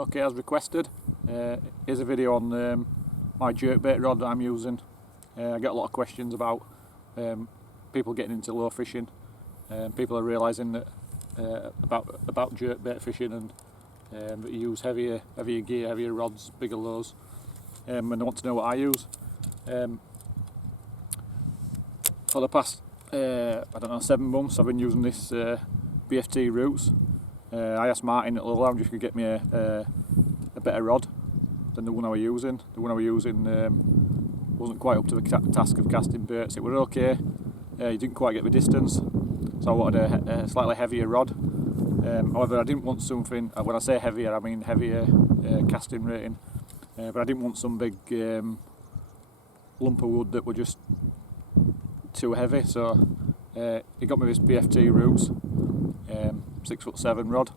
Okay, as requested, here's a video on my jerkbait rod that I'm using. I get a lot of questions about people getting into lure fishing. People are realising that about jerkbait fishing and that you use heavier gear, heavier rods, bigger lures, and they want to know what I use. For the past I don't know, 7 months I've been using this BFT Roots. I asked Martin at the lounge if he could get me a better rod than the one I was using. The one I was using wasn't quite up to the task of casting baits. It was okay, you didn't quite get the distance, so I wanted a slightly heavier rod. However, I didn't want something, when I say heavier I mean heavier casting rating, but I didn't want some big lump of wood that were just too heavy, so he got me this BFT Roots 6'7" rod.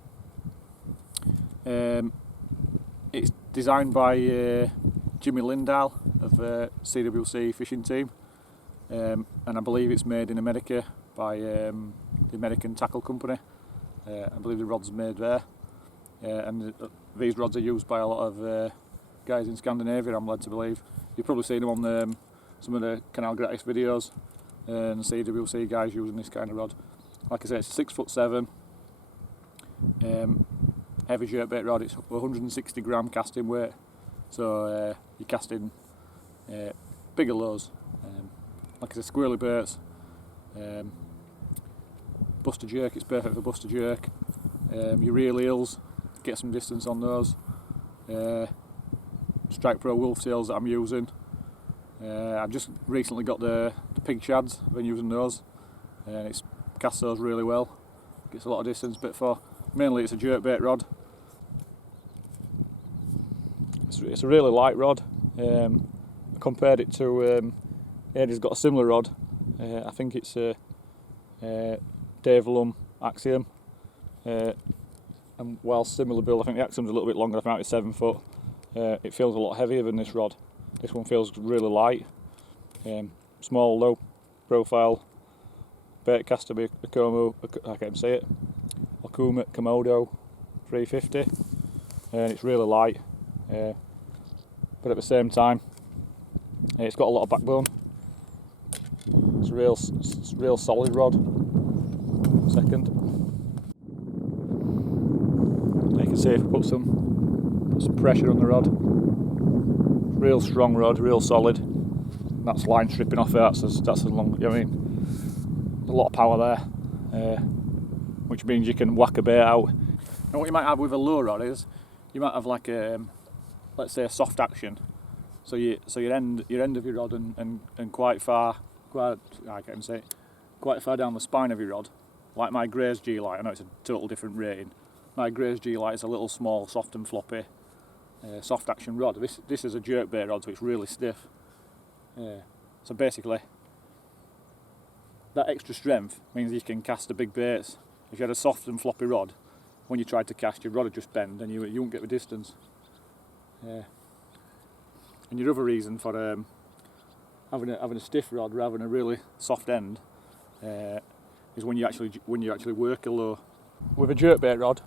It's designed by Jimmy Lindahl of CWC fishing team, and I believe it's made in America by the American tackle company. I believe the rod's made there, and these rods are used by a lot of guys in Scandinavia, I'm led to believe. You've probably seen them on some of the Canal Gratis videos, and the CWC guys using this kind of rod. Like I say, it's 6'7", heavy jerkbait rod. It's 160 gram casting weight, so you're casting bigger lures, like I say, squirrely baits, buster jerk. It's perfect for buster jerk. Your reel eels, get some distance on those. Strike Pro wolf tails that I'm using. I've just recently got the pig shads. I've been using those, and it's casts those really well. Gets a lot of distance, but mainly it's a jerkbait rod. It's a really light rod. I compared it to Eddie's got a similar rod. I think it's a Dave Lum Axiom, and while similar build, I think the Axiom's a little bit longer. I think it's 7 foot. It feels a lot heavier than this rod. This one feels really light. Small, low profile bait caster by Okuma, I can't even say it, Okuma Komodo 350, and it's really light, but at the same time it's got a lot of backbone. It's a real solid rod. Second, you can see if I put some pressure on the rod. Real strong rod, real solid. That's line stripping off there. That's as long. You know what I mean? A lot of power there, which means you can whack a bait out. And what you might have with a lure rod is you might have like let's say a soft action. So your end of your rod and quite far down the spine of your rod. Like my Grays G light. I know it's a total different rating. My Grays G light is a little small, soft and floppy. Soft action rod. This is a jerkbait rod, so it's really stiff. So basically, that extra strength means you can cast the big baits. If you had a soft and floppy rod, when you tried to cast, your rod would just bend and you wouldn't get the distance. And your other reason for having a stiff rod rather than a really soft end is when you actually work a lure. With a jerkbait rod,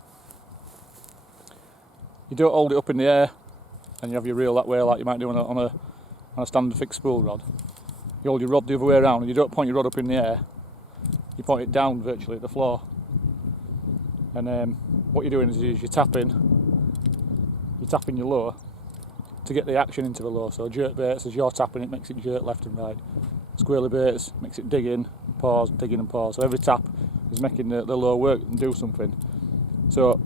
you don't hold it up in the air and you have your reel that way like you might do on a standard fixed spool rod. You hold your rod the other way around and you don't point your rod up in the air, you point it down virtually at the floor. And what you're doing is you're tapping your lure to get the action into the lure. So jerkbaits, as you're tapping it, makes it jerk left and right. Squirrely baits makes it dig in, pause, dig in and pause. So every tap is making the lure work and do something. So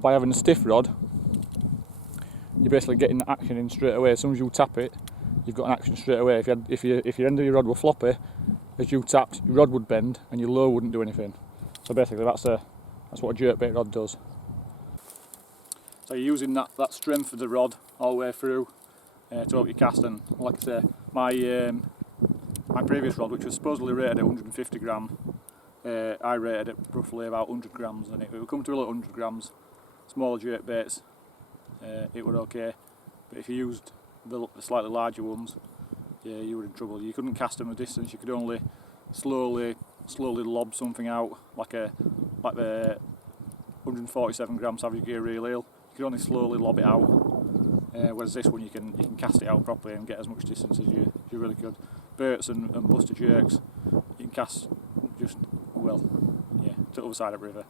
by having a stiff rod, you're basically getting the action in straight away. As soon as you tap it, you've got an action straight away. If your end of your rod were floppy, as you tapped, your rod would bend and your lure wouldn't do anything. So basically that's what a jerkbait rod does. So you're using that strength of the rod all the way through to help you cast. And like I say, my previous rod, which was supposedly rated at 150 gram, I rated it roughly about 100 grams, and it would come to about 100 grams. Smaller jerkbaits, it were okay, but if you used the slightly larger ones, yeah, you were in trouble. You couldn't cast them a distance. You could only slowly lob something out, like the 147 gram Savage Gear reel eel. you can only slowly lob it out. Whereas this one you can cast it out properly and get as much distance as you really could. Baits and buster jerks, you can cast just, well, yeah, to the other side of the river.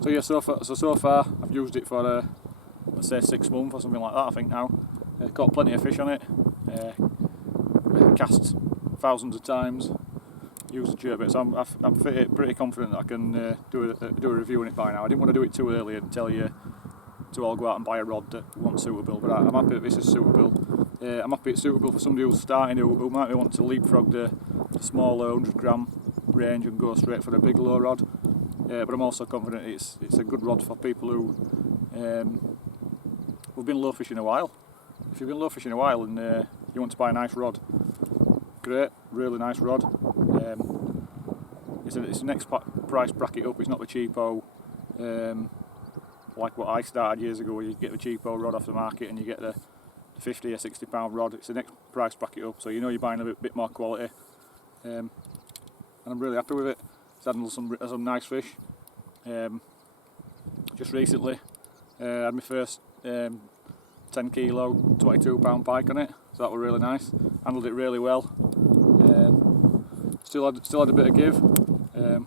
So yeah, so far I've used it for let's say 6 months or something like that, I think now. Caught plenty of fish on it, cast thousands of times, used the jerkbait, so I'm pretty confident that I can do a review on it by now. I didn't want to do it too early and tell you to all go out and buy a rod that wasn't suitable, but I'm happy that this is suitable. I'm happy it's suitable for somebody who's starting, who might want to leapfrog the smaller 100 gram range and go straight for a big low rod. But I'm also confident it's a good rod for people who've been low fishing a while. If you've been low fishing a while and you want to buy a nice rod, great, really nice rod. It's the next price bracket up. It's not the cheapo, like what I started years ago, where you get the cheapo rod off the market and you get the 50 or 60 pound rod. It's the next price bracket up, so you know you're buying a bit more quality. And I'm really happy with it. It's had some nice fish. Just recently, I had my first 10 kilo, 22 pound pike on it, so that was really nice. Handled it really well. Still had a bit of give. And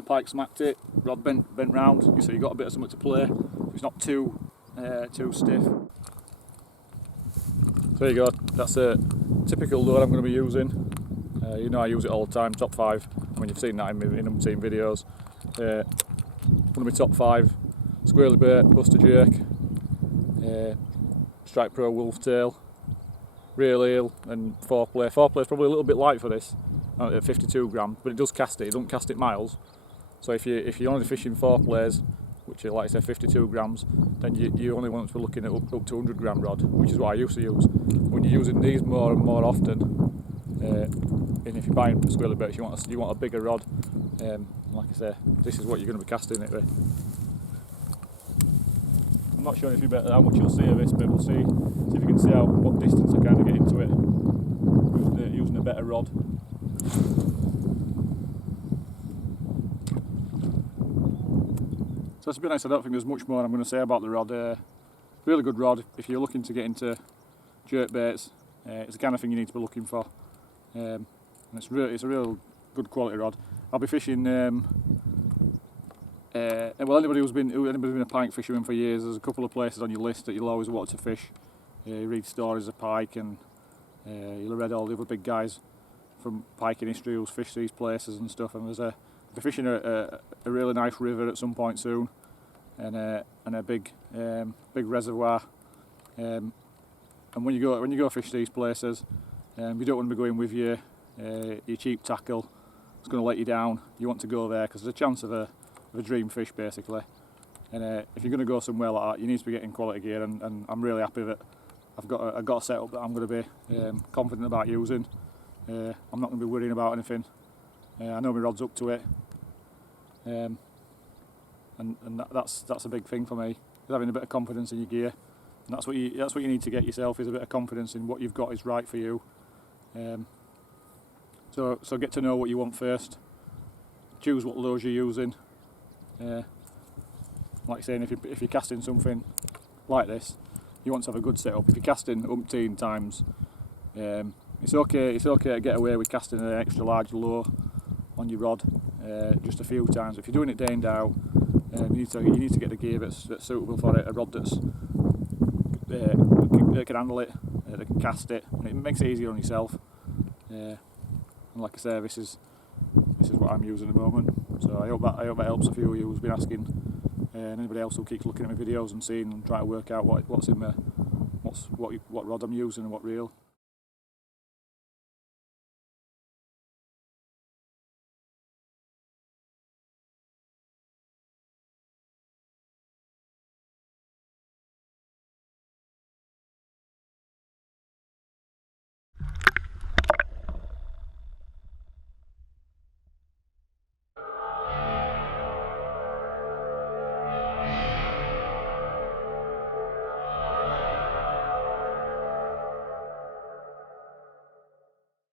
the pike smacked it, rod bent round, so you got a bit of something to play. It's not too stiff. So there you go, that's a typical lure I'm going to be using. You know I use it all the time, top 5. I mean, you've seen that in umpteen videos. One of my top 5, squirrely bait, buster jerk, Strike Pro wolf tail, real eel and 4-play. 4-play is probably a little bit light for this, at 52 grams, but it does cast it. It doesn't cast it miles. So if you're only fishing 4-plays, which are like I say 52 grams, then you only want to be looking at up to 100 gram rod, which is what I used to use. When you're using these more and more often, and if you're buying squirrely baits, you want a bigger rod. Like I say, this is what you're going to be casting it with. I'm not sure if how much you'll see of this, but we'll see if you can see what distance I kind of get into it using a better rod. So to be honest, I don't think there's much more I'm going to say about the rod. Really good rod if you're looking to get into jerkbaits. It's the kind of thing you need to be looking for, and it's a real good quality rod. I'll be fishing. Well, anybody who's been a pike fisherman for years, there's a couple of places on your list that you'll always want to fish. You read stories of pike, and you'll have read all the other big guys from pike in history who's fished these places and stuff. And I'll be fishing a really nice river at some point soon, and a big reservoir. And when you go fish these places, you don't want to be going with your cheap tackle. It's going to let you down. You want to go there because there's a chance of a dream fish basically. And if you're going to go somewhere like that, you need to be getting quality gear. And I'm really happy that I've got a setup that I'm going to be confident about using. I'm not going to be worrying about anything. I know my rod's up to it. And that's a big thing for me, is having a bit of confidence in your gear. And that's what you need to get yourself, is a bit of confidence in what you've got is right for you. So get to know what you want first. Choose what lures you're using. Like saying, if you're casting something like this, you want to have a good setup. If you're casting umpteen times, it's okay to get away with casting an extra large lure on your rod just a few times. If you're doing it day in day out, you need to get the gear that's suitable for it. A rod that can handle it, that can cast it, and it makes it easier on yourself. And like I say, this is what I'm using at the moment. So I hope that helps a few of you who's been asking, and anybody else who keeps looking at my videos and seeing and trying to work out what rod I'm using and what reel.